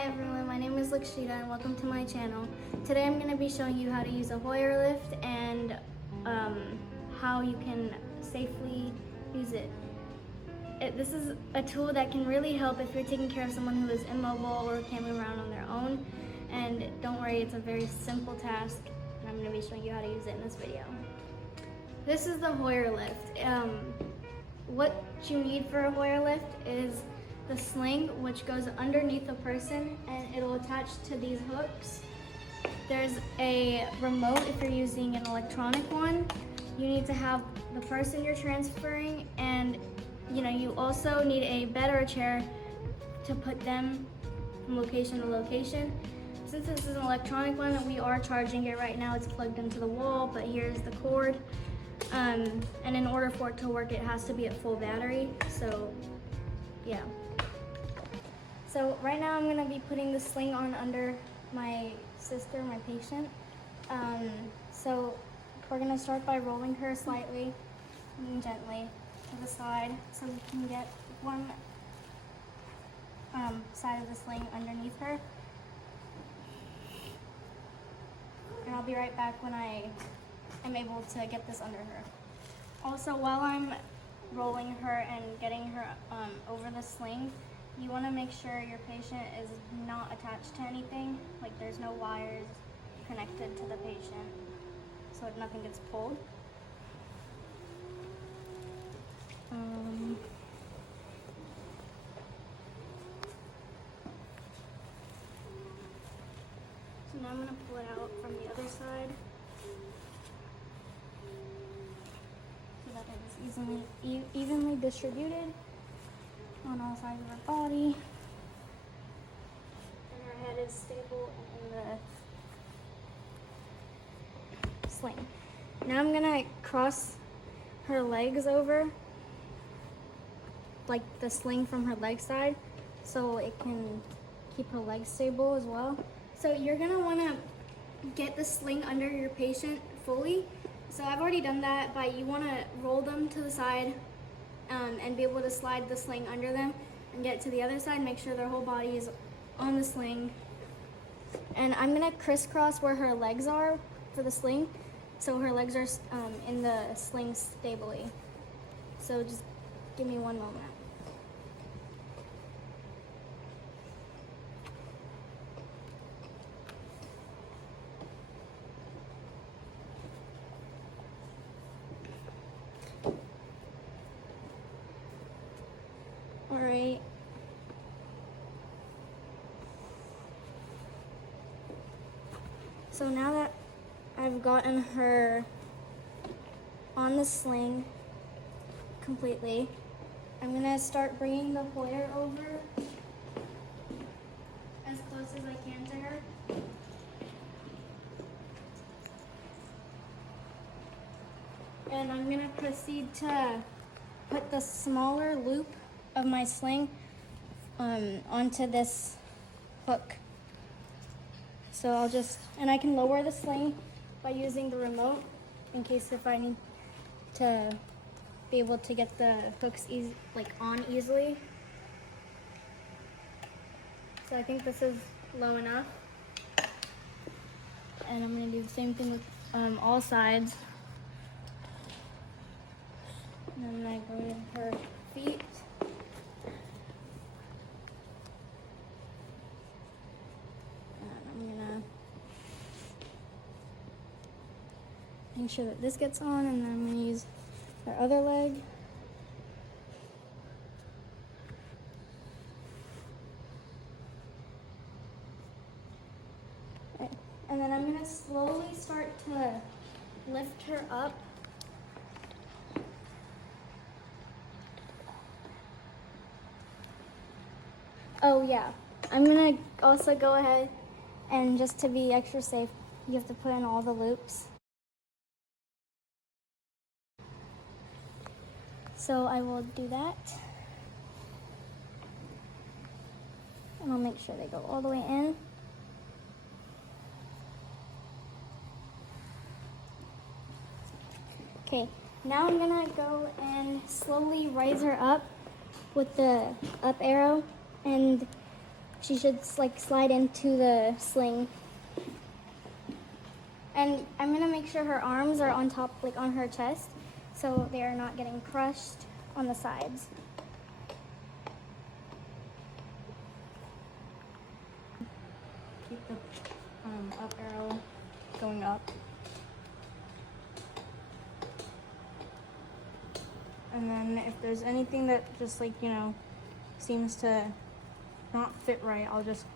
Hi everyone, my name is Lakshita and welcome to my channel. Today I'm going to be showing you how to use a Hoyer lift and how you can safely use it. This is a tool that can really help if you're taking care of someone who is immobile or can't move around on their own. And don't worry, it's a very simple task and I'm going to be showing you how to use it in this video. This is the Hoyer lift. What you need for a Hoyer lift is the sling, which goes underneath the person and it'll attach to these hooks. There's a remote if you're using an electronic one. You need to have the person you're transferring, and you also need a bed or a chair to put them from location to location. Since this is an electronic one, we are charging it right now. It's plugged into the wall, but here's the cord. And in order for it to work, it has to be at full battery. So, yeah. So right now I'm gonna be putting the sling on under my sister, my patient. So we're gonna start by rolling her slightly and gently to the side so we can get one side of the sling underneath her. And I'll be right back when I am able to get this under her. Also, while I'm rolling her and getting her over the sling, you want to make sure your patient is not attached to anything, like there's no wires connected to the patient so that nothing gets pulled. So now I'm going to pull it out from the other side so that it is evenly distributed on all sides of her body, and her head is stable in the sling. Now I'm gonna cross her legs over, like the sling from her leg side, so it can keep her legs stable as well. So you're gonna wanna get the sling under your patient fully. So I've already done that, but you wanna roll them to the side and be able to slide the sling under them and get to the other side. Make sure their whole body is on the sling. And I'm gonna crisscross where her legs are for the sling, so her legs are in the sling stably. So just give me one moment. Alright. So now that I've gotten her on the sling completely, I'm gonna start bringing the Hoyer over as close as I can to her. And I'm gonna proceed to put the smaller loop of my sling onto this hook. So I can lower the sling by using the remote in case if I need to be able to get the hooks on easily. So I think this is low enough. And I'm gonna do the same thing with all sides. And then I go to her feet. Make sure that this gets on, and then I'm going to use her other leg. Okay. And then I'm going to slowly start to lift her up. Oh yeah, I'm going to also go ahead and just to be extra safe, you have to put in all the loops. So I will do that. And I'll make sure they go all the way in. Okay, now I'm gonna go and slowly raise her up with the up arrow and she should like slide into the sling. And I'm gonna make sure her arms are on top, like on her chest, so they are not getting crushed on the sides. Keep the up arrow going up. And then if there's anything that just like, seems to not fit right, I'll just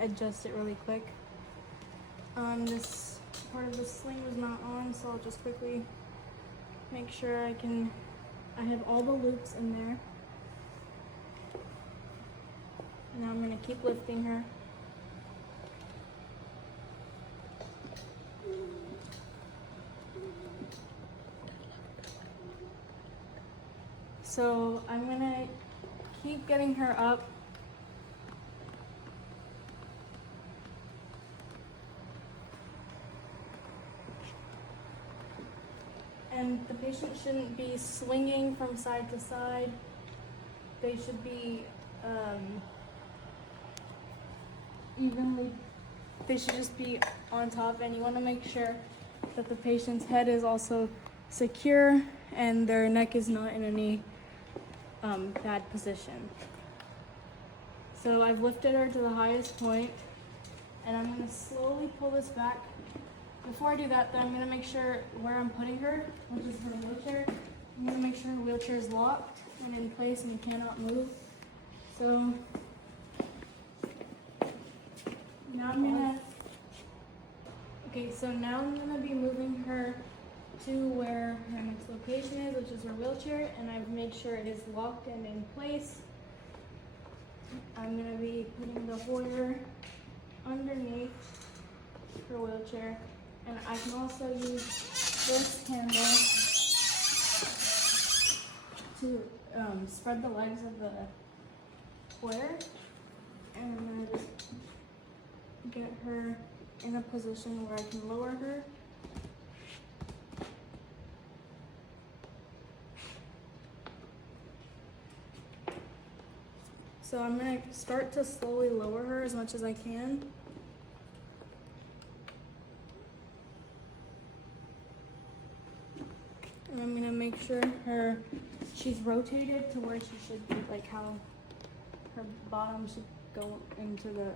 adjust it really quick. This part of the sling was not on, so I'll just quickly make sure I have all the loops in there. And now I'm gonna keep lifting her. So I'm gonna keep getting her up. And the patient shouldn't be swinging from side to side. They should be they should just be on top, and you want to make sure that the patient's head is also secure and their neck is not in any bad position. So I've lifted her to the highest point, and I'm going to slowly pull this back. Before I do that, though, I'm going to make sure where I'm putting her, which is her wheelchair, I'm going to make sure her wheelchair is locked and in place and cannot move. So now I'm going to be moving her to where her next location is, which is her wheelchair, and I've made sure it is locked and in place. I'm going to be putting the Hoyer underneath her wheelchair, and I can also use this handle to spread the legs of the Hoyer, and I'm going to just get her in a position where I can lower her. So I'm going to start to slowly lower her as much as I can. And I'm going to make sure she's rotated to where she should be, like how her bottom should go into the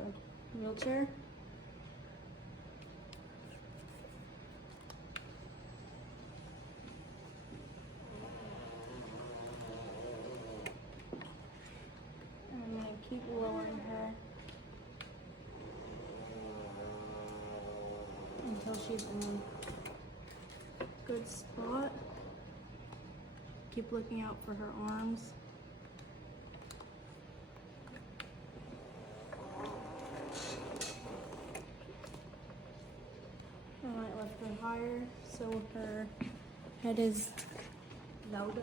wheelchair. Keep lowering her until she's in a good spot. Keep looking out for her arms. I might lift her higher so her head is louder.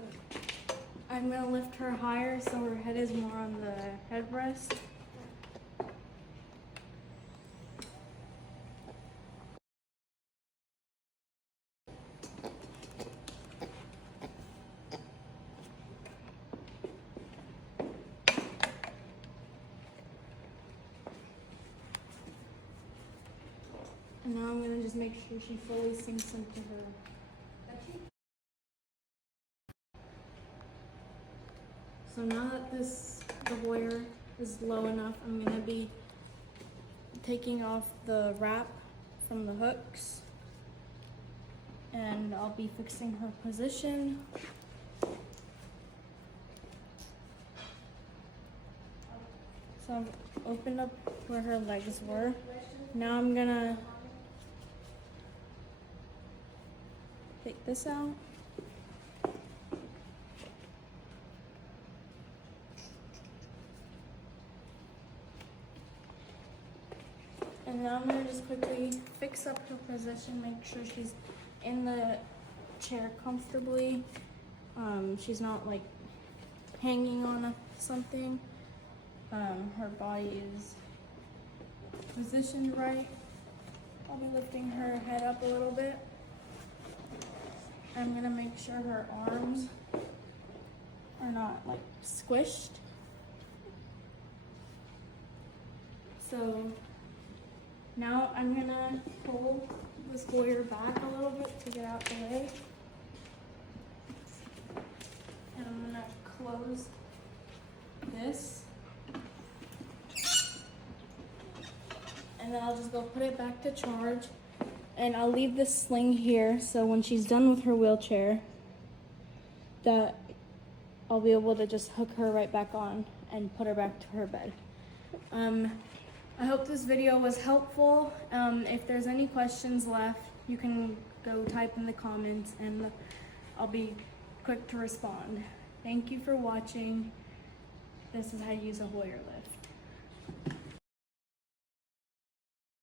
I'm going to lift her higher so her head is more on the headrest. And now I'm going to just make sure she fully sinks into her. So now that the Hoyer is low enough, I'm going to be taking off the wrap from the hooks, and I'll be fixing her position. So I've opened up where her legs were. Now I'm going to take this out. And now I'm going to just quickly fix up her position, make sure she's in the chair comfortably. She's not like hanging on something. Her body is positioned right. I'll be lifting her head up a little bit. I'm going to make sure her arms are not like squished. So now I'm gonna pull this Hoyer back a little bit to get out the way. And I'm gonna close this. And then I'll just go put it back to charge. And I'll leave this sling here so when she's done with her wheelchair, that I'll be able to just hook her right back on and put her back to her bed. I hope this video was helpful. If there's any questions left, you can go type in the comments and I'll be quick to respond. Thank you for watching. This is how to use a Hoyer lift.